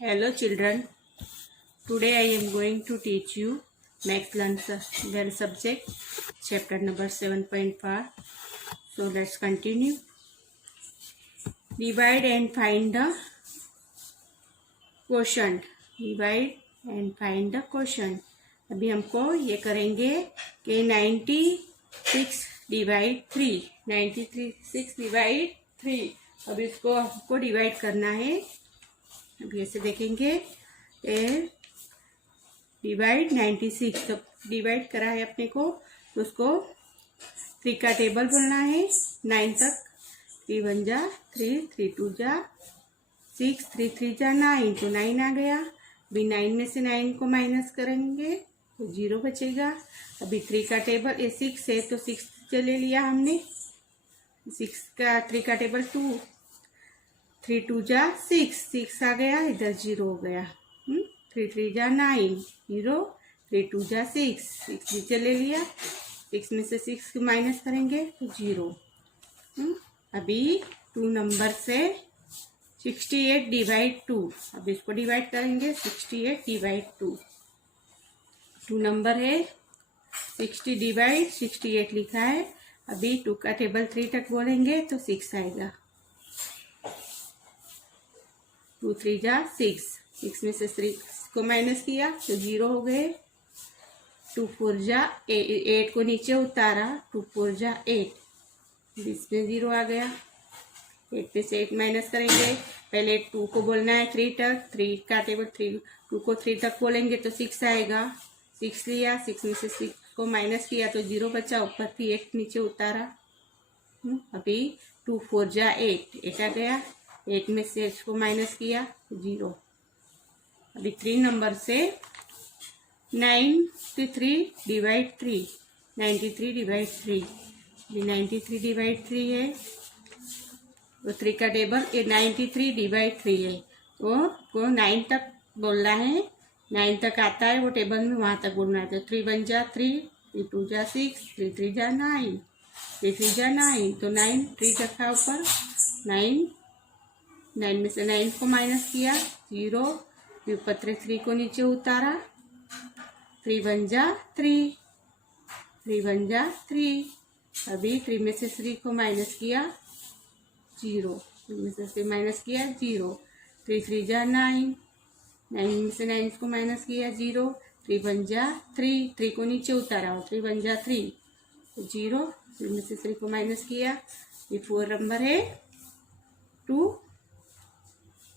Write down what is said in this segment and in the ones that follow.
Hello children, today I am going to teach you Max Learn subject, chapter number 7.5. So let's continue. Divide and find the quotient. Divide and find the quotient. अभी हमको ये करेंगे कि 96 divide 3, 96 divide 3. अब इसको हमको divide करना है. अभी ऐसे देखेंगे डिवाइड 96. तो डिवाइड करा है अपने को, तो उसको 3 का टेबल बोलना है 9 तक. 3 1 जा 3, 3 2 जा 6, 3 3 जा 9, तो 9 आ गया. अभी 9 में से 9 को माइनस करेंगे तो 0 बचेगा. अभी 3 का टेबल 6 है तो 6 ले लिया हमने. 6 का 3 का टेबल 2, 3 2 जा 6, 6 आ गया, इधर 0 हो गया. 3 3 जा 9, 0, 3 2 जा 6, 6 नीचे ले लिया. 6 में से 6 माइनस करेंगे तो 0. अभी 2 नंबर से 68 डिवाइड 2. अब इसको डिवाइड करेंगे 68 डिवाइड 2. 2 नंबर है 60 डिवाइड 68 लिखा है. अभी 2 का टेबल 3 तक बोलेंगे तो 6 आएगा. 2 3 जा 6, 6 में से 3 को माइनस किया तो 0 हो गए. 2 4 जा 8 को नीचे उतारा, 2 4 जा 8, इसमें 0 आ गया. 8 में से 8 माइनस करेंगे. पहले 2 को बोलना है 3 तक. 3 का टेबल 2 को 3 तक बोलेंगे तो 6 आएगा. 6 लिया, 6 में से 6 को माइनस किया तो 0 बचा. ऊपर थी 8 नीचे उतारा. अभी 2 4 जा 8, 8 आ गया. 8 में से 8 को माइनस किया तो 0. अभी 3 नंबर से 93 डिवाइड 3, 93 डिवाइड 3. अभी 93 डिवाइड 3 है तो 3 का टेबल 93 डिवाइड 3 है. तो 9 तक बोलना है. 9 तक आता है वो टेबल में, वहां तक बोलना है. तो 3 1 जा 3, 3 2 जा 6, 3 3 जा 9, 3 3 जा 9, तो 9 3 रखा ऊपर. 9 में से 9 को माइनस किया 0. फिर ऊपर 3 को नीचे उतारा. 3 1 जा 3, 3 1 जा 3. अभी 3 में से 3 को माइनस किया 0, 3 में से 3 माइनस किया 0. 3 3 जा 9, 9 में से 9 को माइनस किया 0. 3 1 जा 3, 3 को नीचे उतारा, 3 1 जा 3, 0. 3 में से 3 को माइनस किया. ये 4 नंबर है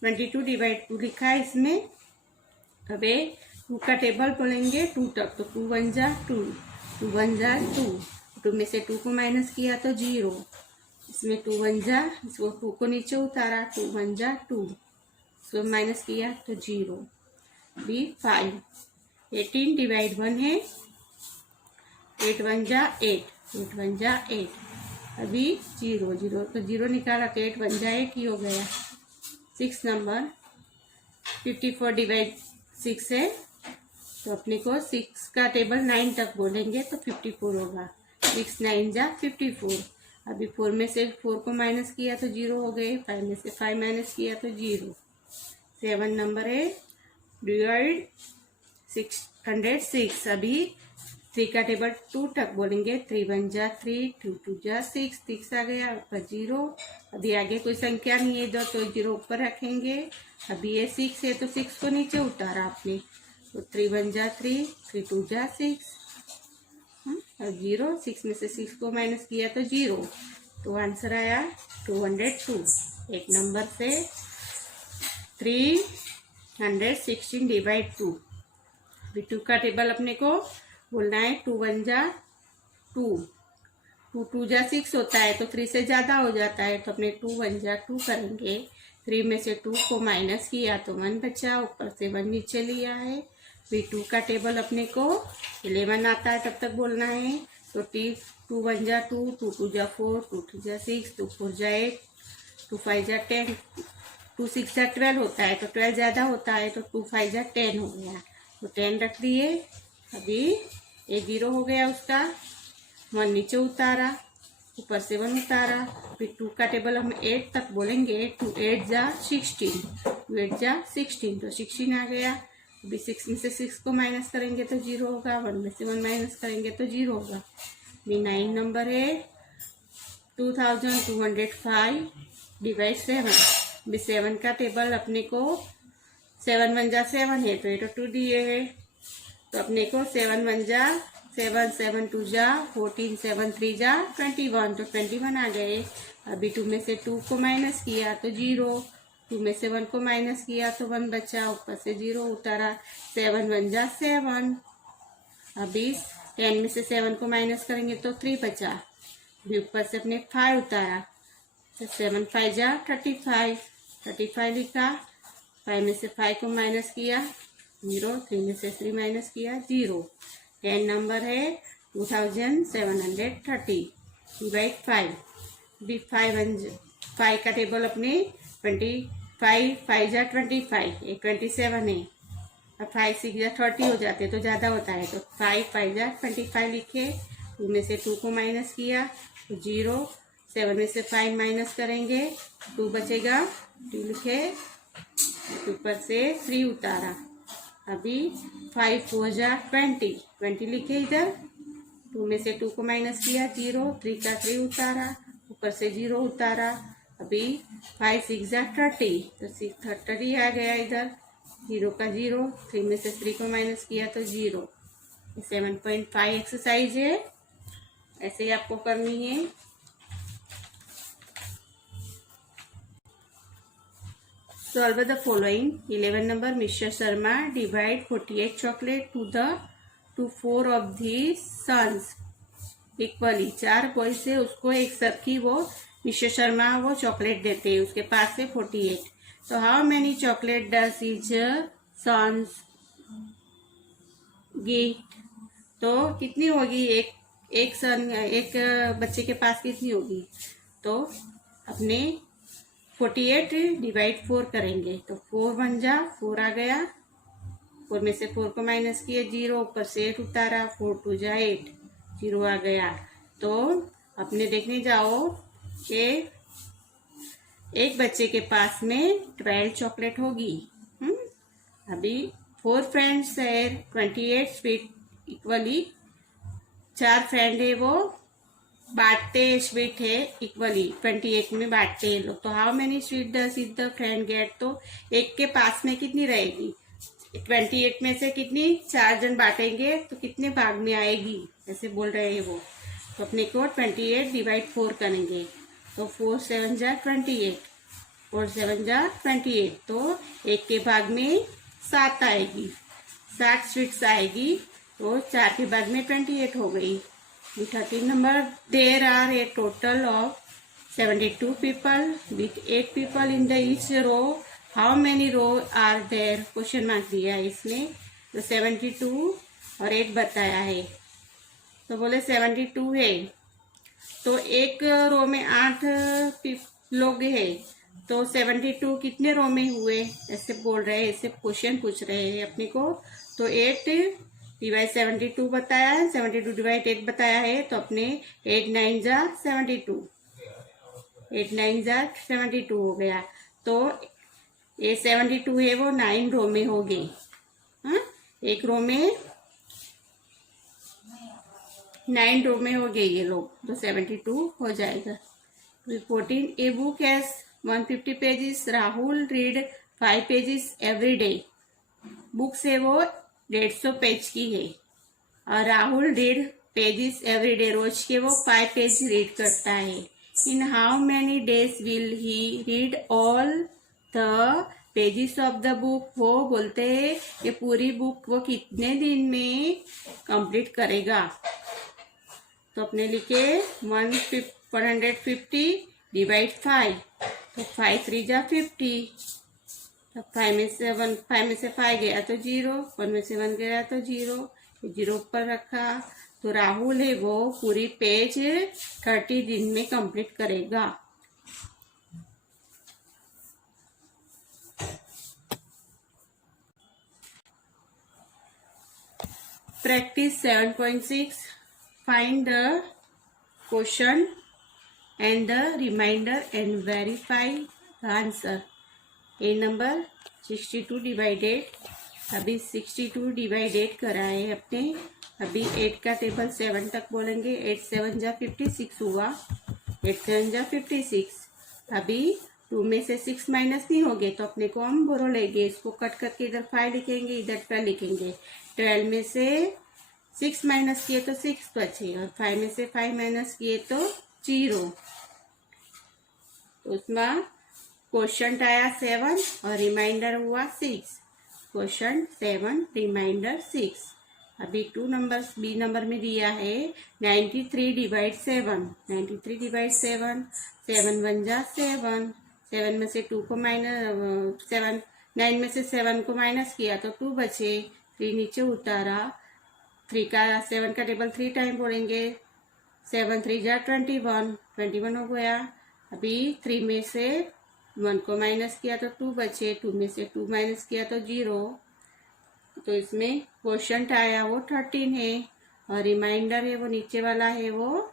22 डिवाइड 2 लिखा है इसमें. अब 2 का टेबल बोलेंगे 2 तक. तो 2 1 जा 2, 2 1 जा 2, 2 में से 2 को माइनस किया तो 0. इसमें 2 1 जा, इसको 2 को नीचे उतारा, 2 1 जा 2, इसको माइनस किया तो 0. बी 5. 18 डिवाइड 1 है. 8 1 जा 8, 8 1 जा 8. अभी 0 0 तो 0 निकाला तो 8 1 जा 8 ही हो गया. 6 नंबर 54 डिवाइड 6 है. तो अपने को 6 का टेबल 9 तक बोलेंगे तो 54 होगा. 6 9 जा 54. अभी 4 में से 4 को माइनस किया तो 0 हो गए. 5 में से 5 माइनस किया तो 0. 7 नंबर है डिवाइड 606. अभी 3 का टेबल 2 तक बोलेंगे. 3 1 जा 3, 2 2 जा 6, 6 आ गया, ऊपर 0. अभी आगे कोई संख्या नहीं है इधर तो 0 ऊपर रखेंगे. अभी ये 6 है तो 6 को नीचे उतारा आपने. तो 3 1 जा 3, 3 2 जा 6, और 0. 6 में से 6 को माइनस किया तो 0. तो आंसर आया 202. 1 नंबर से 316 डिवाइड 2. अभी 2 का टेबल अपने को बोलना है. 2 1 जा 2, 2 2 जा 6 होता है तो 3 से ज़्यादा हो जाता है. तो अपने 2 1 जा 2 करेंगे. 3 में से 2 को माइनस किया तो 1 बचा, ऊपर से 1 नीचे लिया है. फिर 2 का टेबल अपने को 11 आता है तब तक बोलना है. तो 2 1 जा 2, 2 2 जा 4, 2 3 जा 6, 2 4 जा 8, 2 5 जा 10, 2 6 जा 12 होता है. तो 12 ज़्यादा होता है तो 2 5 जा 10 हो गया. तो 10 रख दिए. अभी ये 0 हो गया उसका. 1 नीचे उतारा, ऊपर से 1 उतारा. फिर 2 का टेबल हम 8 तक बोलेंगे. 2 8 जा 16, टू 8 जा 16, तो 16 आ गया। अभी 6 में से 6 को माइनस करेंगे तो 0 होगा, 1 में से 1 माइनस करेंगे तो 0 होगा। अभी 9 नंबर है 2205 डिवाइड 7। अभी 7 का टेबल अपने को 7 1 जा 7 है, तो ये तो 2 दिए है, तो अपने को 7 1 जा 7, 7 2 जा 14, 7 3 जा 21, तो 21 आ गए। अभी 2 में से 2 को माइनस किया तो 0, 2 में से 1 को माइनस किया तो 1 बचा, ऊपर से 0 उतारा। 7 1 जा 7। अभी 10 में से 7 को माइनस करेंगे तो 3 बचा, अभी ऊपर से अपने 5 उतारा, तो 7 5 जा 35, 35 लिखा। 5 में से 5 को माइनस किया 0, 3 में से 3 माइनस किया 0। 10 नंबर है 2730 डिवाइड 5। अभी 5 का टेबल अपने 25 5 जा 25, ये 27 है। अब 5 6 जा 30 हो जाते तो ज़्यादा होता है, तो 5 5 जा 25 लिखे। 2 में से 2 को माइनस किया तो 0, 7 में से 5 माइनस करेंगे 2 बचेगा, 2 लिखे, ऊपर से 3 उतारा। अभी 5 4 जा 20, 20 लिखे इधर। 2 में से 2 को माइनस किया 0, 3 का 3 उतारा, ऊपर से 0 उतारा। अभी 5 6 जा 30, तो 30 आ गया इधर, 0 का 0, 3 में से 3 को माइनस किया तो 0। 7.5 एक्सरसाइज है, ऐसे ही आपको करनी है। Solve the following. 11 number Mr. Sharma divide 48 chocolate to 4 of the sons equally. 4 boy से उसको एक सबकी वो मिस्टर शर्मा वो चॉकलेट देते हैं, उसके पास से 48। तो how many chocolate does his sons give, तो कितनी होगी एक बच्चे के पास कितनी होगी, तो अपने 48 डिवाइड 4 करेंगे, तो 4 1 जा 4 आ गया, 4 में से 4 को माइनस किए 0, ऊपर से 8 उतारा, 4 2 जा 8, 0 आ गया। तो अपने देखने जाओ कि एक बच्चे के पास में 12 चॉकलेट होगी। अभी 4 फ्रेंड्स है 28 स्वीट इक्वली, 4 फ्रेंड है वो बांटते स्वीट है इक्वली, 28 में बांटते हैं लोग। तो how many sweet does is the friend gate, तो एक के पास में कितनी रहेगी, 28 में से कितनी 4 जन बांटेंगे तो कितने भाग में आएगी, ऐसे बोल रहे हैं वो। तो अपने को 28 डिवाइड 4 करेंगे, तो 4 7 जा 28, 4 7 जा 28, तो एक के भाग में 7 आएगी, 7 स्वीट्स आएगी, तो 4 के भाग में 28 हो गई। 13 number, there are a total of 72 people with 8 people in the each row. How many row are there? Question mark दिया है इसमें, तो 72 और 8 बताया है, तो बोले 72 है, तो एक रो में 8 लोग है, तो 72 कितने रो में हुए, ऐसे बोल रहे हैं, ऐसे क्वेश्चन पूछ रहे हैं अपने को। तो 8 डिवाइड 72 बताया है, 72 डिवाइड 8 बताया है, तो अपने 8 9 जा 72, 8 9 जा 72 हो गया। तो ये 72 है वो 9 रो में हो गई, एक रो में 9 रो में हो गए ये लोग, तो 72 हो जाएगा। 14 a book has 150 pages, Rahul read 5 pages every day. Books है वो 150 पेज की है, और Rahul read pages every day, रोज के वो 5 पेज रीड करता है। In how many days will he read all the pages of the book, वो बोलते हैं कि पूरी बुक वो कितने दिन में कंप्लीट करेगा। तो अपने लिखे 150 डिवाइड 5, तो 5 3 जा 50, तो 5 में से 5 गया तो 0, 1 में से 1 गया तो 0, 0 ऊपर रखा। तो राहुल है वो पूरी पेज 30 दिन में कंप्लीट करेगा। Practice 7.6, find the question and the remainder and verify the answer. A number 62 divided, अभी 62 डिवाइडेड करा है अपने। अभी 8 का टेबल 7 तक बोलेंगे। 8 7 जा 56 हुआ, 8 7 जा 56। अभी 2 में से 6 माइनस नहीं होंगे तो अपने को हम बोरो लेंगे। इसको कट करके इधर 5 लिखेंगे, इधर 12 लिखेंगे। 12 में से 6 माइनस किए तो 6 बचे, और 5 में से 5 माइनस किए तो 0। तो उसमें क्वेश्चन आया 7 और रिमाइंडर हुआ 6। Question 7 remainder 6। अभी 2 नंबर बी नंबर में दिया है 93 डिवाइड 7। 93 डिवाइड 7, 7 1 जा 7। 7 में से 2 को माइनस 7, 9 में से 7 को माइनस किया तो 2 बचे। 3 नीचे उतारा। 3 का 7 का टेबल 3 टाइम बोलेंगे। 7 3 जा 21, 21 हो गया। अभी 3 में से 1 को माइनस किया तो 2 बचे। 2 में से 2 माइनस किया तो 0। तो इसमें क्वोशंट आया वो 13 है, और रिमाइंडर है वो नीचे वाला है वो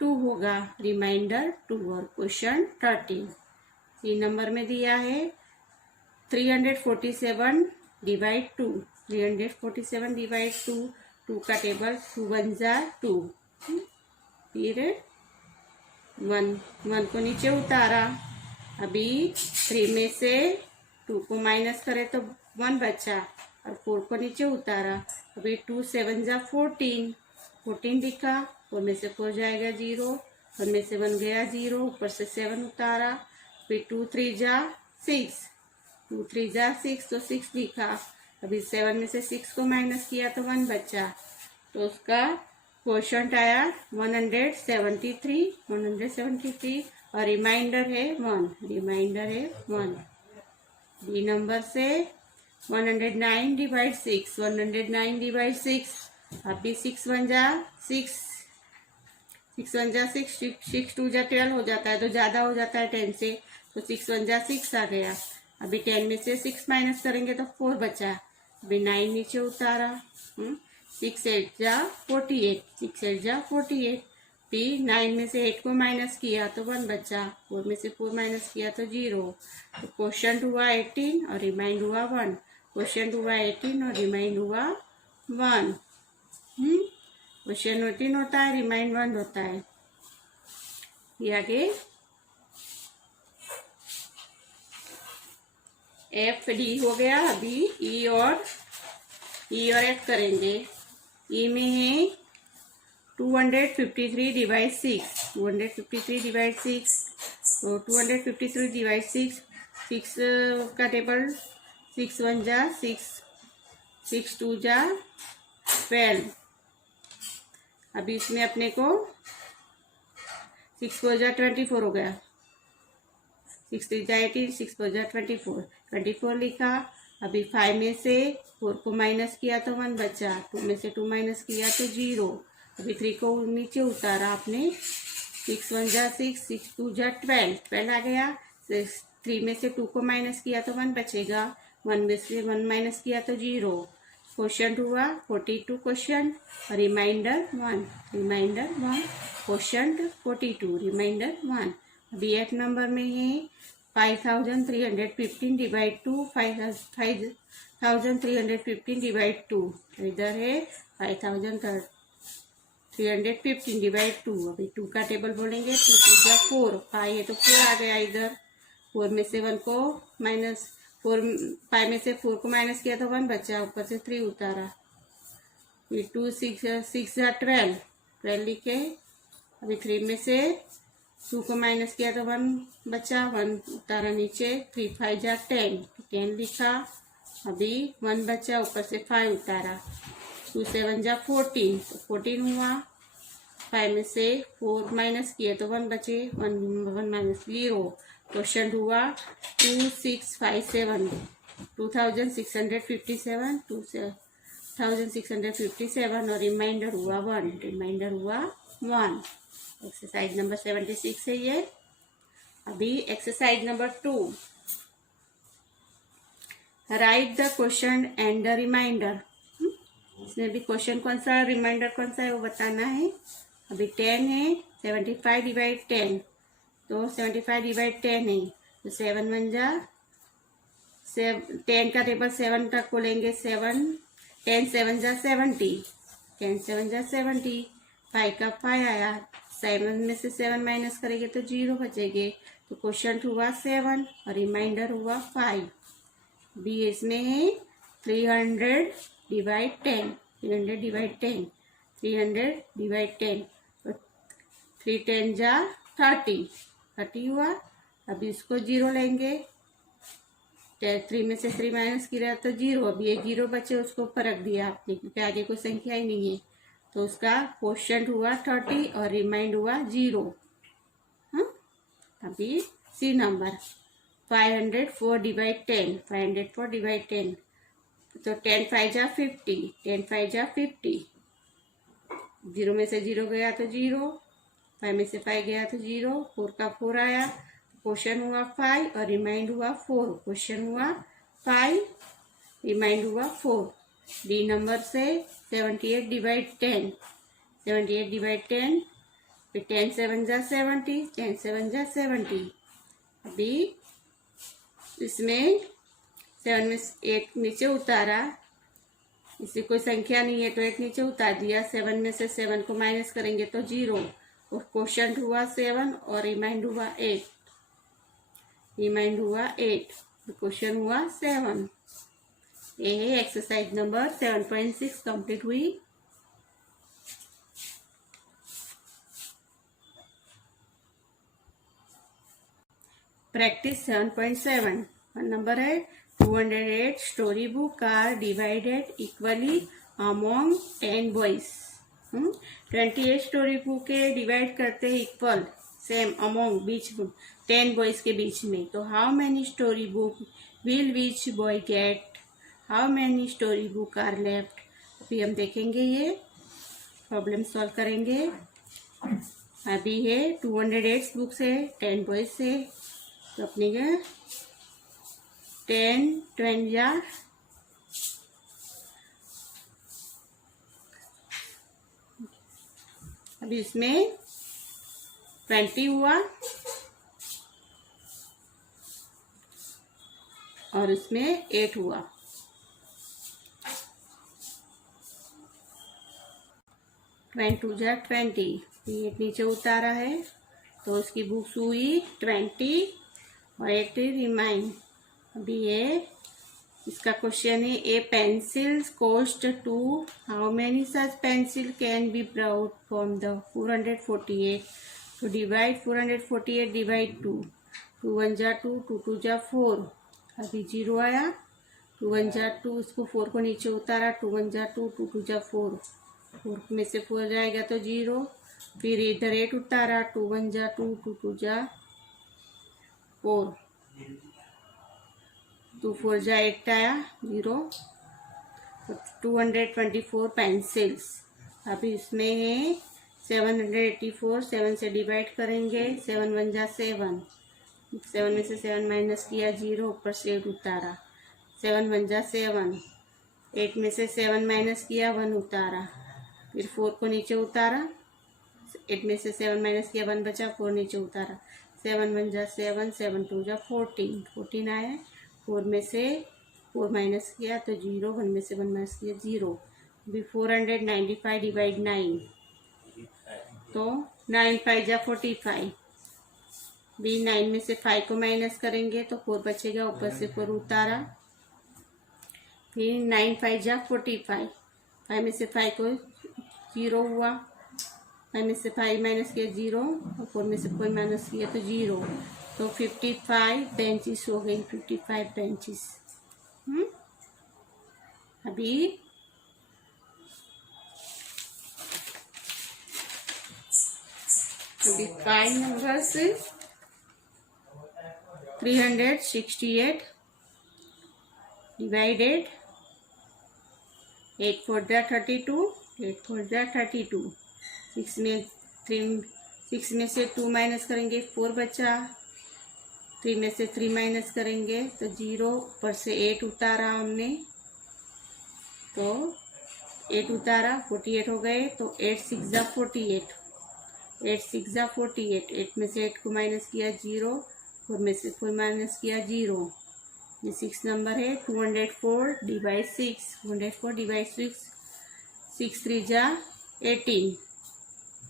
2 होगा। रिमाइंडर 2 और क्वोशंट 13। 3 नंबर में दिया है 347 डिवाइड 2। 347 डिवाइड 2, 2 का टेबल 2 1 जा 2, फिर 1 को नीचे उतारा। अभी 3 में से 2 को माइनस करे तो 1 बचा, और 4 को नीचे उतारा। अभी 2 7 जा 14, 14 दिखा। 4 में से 4 जाएगा 0, 1 में से 1 गया 0, ऊपर से 7 उतारा। फिर 2 3 जा 6, 2 3 जा 6 तो 6 दिखा। अभी 7 में से 6 को माइनस किया तो 1 बचा। तो उसका क्वोशंट आया 173, 173, और रिमाइंडर है 1। रिमाइंडर है 1। बी नंबर से 109 डिवाइड 6। 109 डिवाइड 6, अभी 6 1 जा 6, 6 1 जा 6, 6 2 जा 12 हो जाता है तो ज़्यादा हो जाता है 10 से। तो 6 1 जा 6 आ गया। अभी 10 में से 6 माइनस करेंगे तो 4 बचा। अभी 9 नीचे उतारा। 6 8 जा 48, 6 8 जा 48। फिर 9 में से 8 को माइनस किया तो 1 बचा। 4 में से 4 माइनस किया तो 0। तो क्वोशंट हुआ 18 और रिमाइंड हुआ 1। क्वोशंट हुआ 18 और रिमाइंड हुआ 1। क्वोशंट 18 होता है, रिमाइंड 1 होता है। ये आगे एफ डी हो गया। अभी ई और एफ करेंगे। ई में है 253 डिवाइड 6। 253 डिवाइड 6, तो 253 डिवाइड 6, 6 का टेबल 6 1 जा 6, 6 2 जा 12। अभी इसमें अपने को 6 4 जा 24 हो गया। 6 3 जा 18, 6 4 जा 24, 24 लिखा। अभी 5 में से 4 को माइनस किया तो 1 बचा। 2 में से 2 माइनस किया तो 0। अभी 3 को नीचे उतारा आपने। 6 1 जा 6, 6 2 जा 12, 12 आ गया। 3 में से 2 को माइनस किया तो 1 बचेगा। 1 में से 1 माइनस किया तो 0। क्वोशंट हुआ 42 क्वोशंट, और रिमाइंडर 1। Reminder 1, quotient 42, reminder 1। अभी 8 नंबर में है 5315 डिवाइड 2। 5315 डिवाइड 2, इधर है 5315 डिवाइड 2। अभी 2 का टेबल बोलेंगे। 2 2 जा 4, 5 है तो 4 आ गया इधर। 4 में से 1 को माइनस 4, 5 में से 4 को माइनस किया तो 1 बचा, ऊपर से 3 उतारा। फिर 2 6 6 जा 12, 12 लिखे। अभी 3 में से 2 को माइनस किया तो 1 बचा, 1 उतारा नीचे। 3 5 जा 10, 10 लिखा। अभी 1 बचा, ऊपर से 5 उतारा। 2 7 जा 14, तो 14 हुआ। 5 में से 4 माइनस किए तो 1 बचे, 1 माइनस 0। क्वेश्चन हुआ 2657, 2657, 2657, और रिमाइंडर हुआ 1। रिमाइंडर हुआ 1। एक्सरसाइज नंबर 76 है ये। अभी exercise number 2, write the question and the remainder. इसमें भी क्वेश्चन कौन सा है, रिमाइंडर कौन सा है वो बताना है। अभी 10 है, 75 डिवाइड 10, तो 75 डिवाइड 10 है तो 7 1 जा 10 का टेबल 7 तक को लेंगे। 7 10 7 जा 70, 10 7 जा 70। 5 का 5 आया, 7 में से 7 माइनस करेंगे तो 0 बचेंगे। तो क्वेश्चन हुआ 7 और रिमाइंडर हुआ 5। बी इसमें है 300 डिवाइड 10, 300 डिवाइड 10, 300 डिवाइड 10। तो 3 10 जा 30, 30 हुआ। अभी इसको 0 लेंगे, 3 में से 3 माइनस किया तो 0। अब ये 0 बचे, उसको ऊपर रख दिया आपने क्योंकि आगे कोई संख्या ही नहीं है। तो उसका क्वोशंट हुआ 30 और रिमाइंड हुआ 0। हाँ, अभी सी नंबर 504 डिवाइड 10, 504 डिवाइड 10। तो 10 5 जा 50, 10 5 जा 50। 0 में से 0 गया तो 0, 5 में से 5 गया तो 0, 4 का 4 आया। क्वेश्चन हुआ 5 और रिमाइंड हुआ 4। क्वेश्चन हुआ 5, रिमाइंड हुआ 4। बी नंबर से 78 डिवाइड 10, 78 डिवाइड 10। फिर 10 7 जा 70, 10 7 जा 70। अभी इसमें 7 में 8 नीचे उतारा, इससे कोई संख्या नहीं है तो 8 नीचे उतार दिया। 7 में से 7 को माइनस करेंगे तो 0। और क्वोशंट हुआ 7 और रिमाइंड हुआ 8, रिमाइंड हुआ 8। क्वेश्चन हुआ 7। ये है एक्सरसाइज नंबर 7.6 कंप्लीट हुई। प्रैक्टिस 7.7 नंबर है 208 story book are divided equally among 10 boys. 28 story book के डिवाइड करते हैं इक्वल, सेम अमोंग, बीच 10 बॉयज के बीच में। तो how many story book will which boy get, how many story book are left. अभी हम देखेंगे, ये प्रॉब्लम सॉल्व करेंगे। अभी है 208 बुक्स है, 10 बॉयज से। तो अपने 10 20 या अभी इसमें 20 हुआ और इसमें 8 हुआ। 2 जा 20, 8 नीचे उतारा है तो उसकी बुक्स हुई 20 और 8 रिमाइन। अभी ये इसका क्वेश्चन है, ए pencil cost 2, how many such pencil can be brought from the 448। तो डिवाइड 448 डिवाइड 2, 2 1 जा 2, 2 2 जा 4। अभी 0 आया, 2 1 जा 2, इसको 4 को नीचे उतारा, 2 1 जा 2, 2 2 जा 4, 4 में से 4 जाएगा तो 0। फिर इधर 8 उतारा, 2 1 जा 2, 2 2 जा 4, 2 4 जा 8 आया 0। तो 224 पेंसिल्स। अभी इसमें है 784, 7 से डिवाइड करेंगे, 7 1 जा 7, 7 में से 7 माइनस किया 0, ऊपर से 8 उतारा, 7 1 जा 7, 8 में से 7 माइनस किया 1 उतारा, फिर 4 को नीचे उतारा, 8 में से 7 माइनस किया 1 बचा, 4 नीचे उतारा, 7 1 जा 7, 7 2 जा 14, 14 आया। 4 में से 4 माइनस किया तो 0, 1 में से 1 माइनस किया 0। अभी 495 डिवाइड 9, तो 9 5 जा 45। भी 9 में से 5 को माइनस करेंगे तो 4 बचेगा, ऊपर से 4 उतारा। फिर 9 5 जा 45, 5 में से 5 को 0 हुआ, 5 में से 5 माइनस किया 0 और 4 में से 4 माइनस किया तो 0। तो 55 बेंचेस हो गई, 55 बेंचेस। अभी अभी 5 नंबर से 368 डिवाइडेड 8 4 जा 32, 8 4 जा 32। 6 में से 2 माइनस करेंगे 4 बचा, 3 में से 3 माइनस करेंगे तो 0, ऊपर से 8 उतारा हमने, तो 8 उतारा 48 हो गए। तो 8 6 जा 48, 8 6 जा 48, 8 में से 8 को माइनस किया 0, 4 में से 4 माइनस किया 0, ये 6 नंबर है। 204 डिवाइड 6, 204 डिवाइड 6, 6 3 जा 18,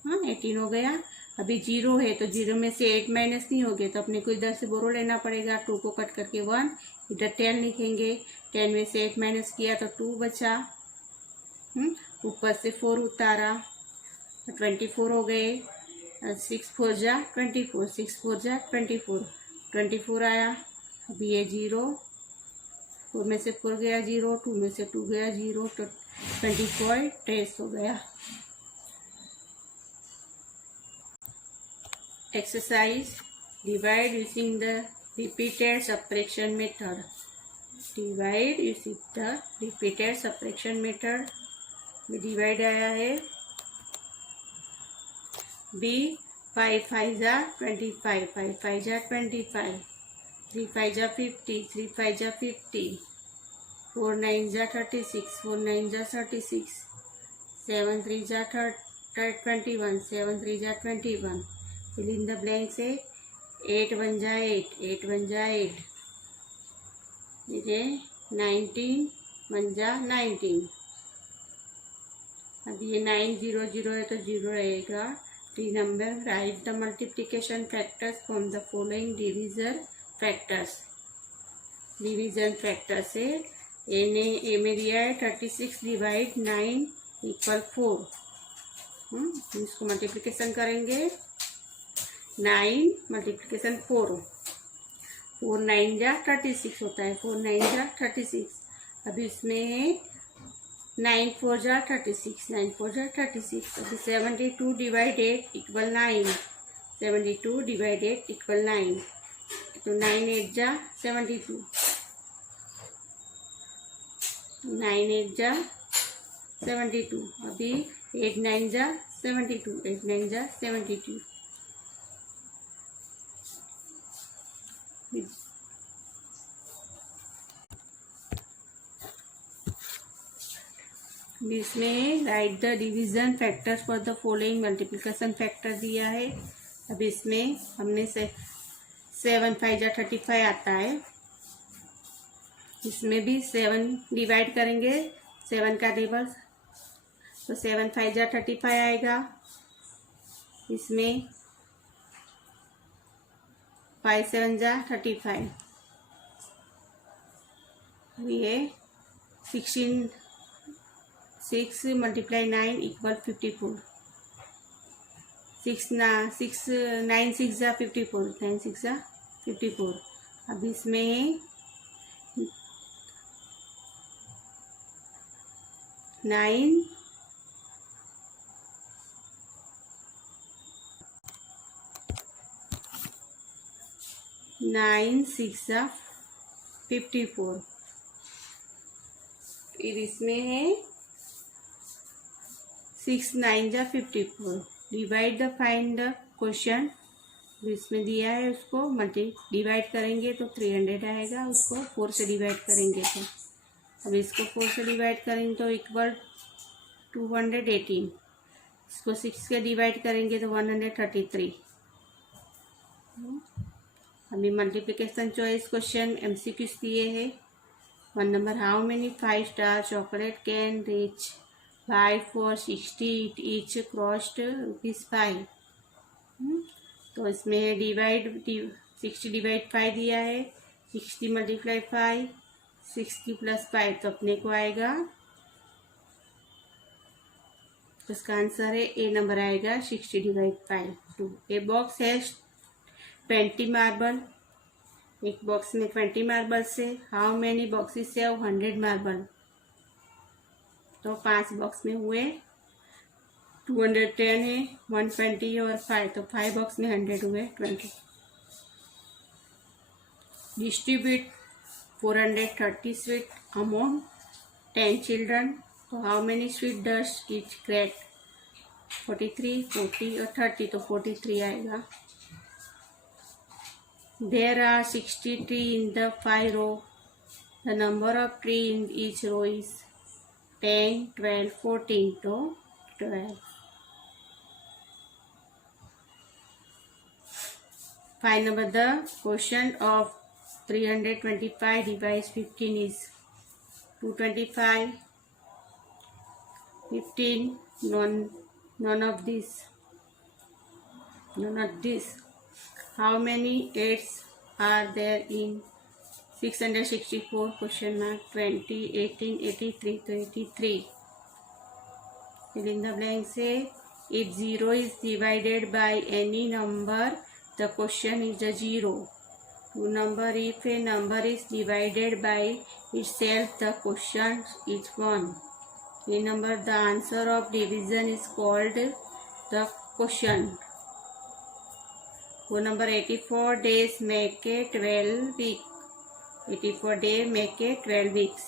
हाँ 18 हो गया। अभी 0 है तो 0 में से 8 माइनस नहीं हो गया तो अपने को इधर से बोरो लेना पड़ेगा। 2 को कट करके 1, इधर 10 लिखेंगे। 10 में से 8 माइनस किया तो 2 बचा, ऊपर से 4 उतारा, 24 हो गए। 6 4 जा 24, 6 4 जा 24, 24 आया। अभी ये 0, 4 में से 4 गया 0, 2 में से 2 गया 0, तो 24 ट्रेस हो गया। Exercise divide using the repeated subtraction method. Divide using the repeated subtraction method में डिवाइड आया है। बी 5 5 जा 25, 5 5 जा 25, 3 5 जा 50, 3 5 जा 50, 4 9 जा 36, 4 9 जा 36, 7 3 जा 21, 7 3 जा 21। फिल इन द ब्लैंक से 8 1 जा 8, 8 1 जा 8, ये 19 1 जा 19। अब ये 9 0 0 है तो 0 रहेगा। 3 number right the multiplication factors from the following division factors. Division factor से ए में दिया है 36 डिवाइड 9 इक्वल 4। इसको मल्टीप्लिकेशन करेंगे। 9 मल्टीप्लिकेशन 4, 4 9 जा 36 होता है, 4 9 जा 36। अब इसमें 9 4 जा 36, 9 4 जा 36। अभी 72 डिवाइड 8 इक्वल 9, 72 डिवाइड 8 इक्वल 9, तो 9 8 जा 72, 9 8 जा 72। अभी 8 9 जा 72, 8 9 जा 72। इसमें right the division factors for the following multiplication factor दिया है। अब इसमें हमने से 7 5 जा 35 आता है, इसमें भी 7 डिवाइड करेंगे 7 का टेबल, तो 7 5 जा 35 आएगा। इसमें 5 7 जा 35, ये 16 6 मल्टीप्लाई 9 इक्वल 54, 6 9 6 जा 54, 9 6 जा 54। अब इसमें 9 9 6 जा 54। फिर इसमें है 6 9 जा 54। Divide the find the question, इसमें दिया है उसको डिवाइड करेंगे तो 300 आएगा, उसको 4 से डिवाइड करेंगे तो। अब इसको 4 से डिवाइड करेंगे तो इक्वल 218, इसको 6 से डिवाइड करेंगे तो 133। अभी मल्टीप्लिकेशन चॉइस क्वेश्चन MCQs दिए हैं। 1 number how many 5 star chocolate can reach 5 4 60 each cost ₹5। तो इसमें है डिवाइड 60 डिवाइड 5 दिया है, 60 मल्टीप्लाई 5, 60 प्लस 5, तो अपने को आएगा, इसका आंसर है ए नंबर आएगा 60 डिवाइड 5 2। ए बॉक्स है 20 मार्बल, एक बॉक्स में 20 मार्बल से हाउ मैनी बॉक्सेस से 100 मार्बल, तो 5 बॉक्स में हुए 210 है, 120 और 5, तो 5 बॉक्स में 100 हुए 20। डिस्ट्रीब्यूट 430 स्वीट अमॉन्ग 10 चिल्ड्रन, तो how many sweet dust each crate 43 40 और 30, तो 43 आएगा। There are 60 trees in the 5 row. The number of trees in each row is 10, 12, 14, तो 12. Find number the quotient of 325 divides 15 is 225. 15. None of this. How many 8s are there in 664? Question mark. 20, 18, 83. So 83. Fill in the blank. Say if 0 is divided by any number, the question is a 0. If a number is divided by itself, the question is 1. The answer of division is called the quotient. Number 84 days make a 12 week. 84 days make a 12 weeks.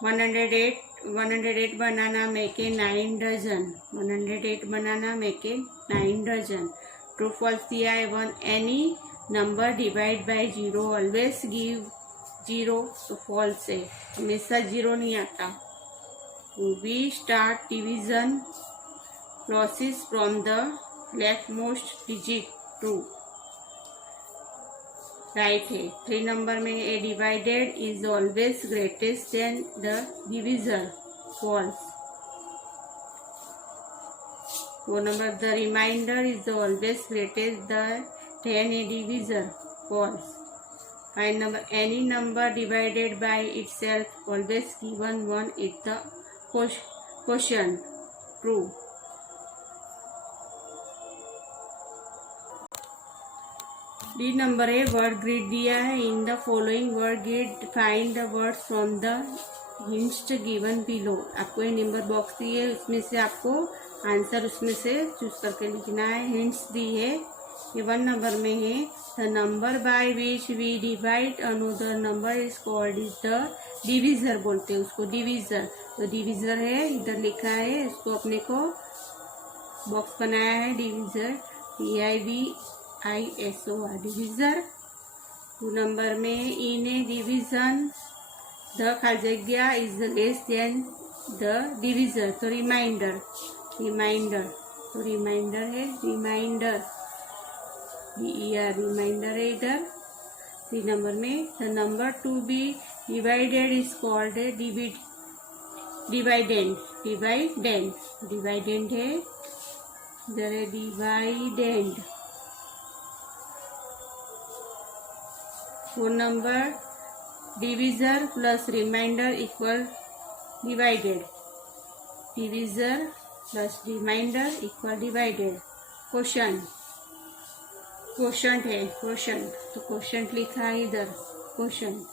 108 banana make a 9 dozen. 108 banana make a 9 dozen. True false दिया है 1. Any number divide by 0 always give 0. तो false है, हमेशा 0 नहीं आता. We start division process from the leftmost digit. True. Right है. 3 number में a divided is always greatest than the divisor. False. 4 number the remainder is always greatest than a divisor. False. 5 number any number divided by itself always given 1 is the quotient. True. D number है word grid दिया है. In the following word grid find the word from the hints given below. आपको ये number box दी है, उसमें से आपको answer उसमें से चूज करके लिखना है. हिंट्स दी है, ये 1 नंबर में है. The number by which we divide another number is called is the divisor. बोलते हैं उसको डिविजर. तो डिविजर है, इधर लिखा है, इसको अपने को बॉक्स बनाया है. Divisor DIVISOR divisor. 2 नंबर में इन ए डिविजन द खाली जगह is less than the divisor. तो रिमाइंडर. तो रिमाइंडर है, रिमाइंडर DER रिमाइंडर है इधर. 3 नंबर में the number to be divided is called a dividend. Dividend है इधर है, dividend. 4 number divisor plus remainder equal divided. Divisor plus remainder equal divided. Quotient है, क्वोशंट. तो क्वोशंट लिखा है इधर, क्वोशंट.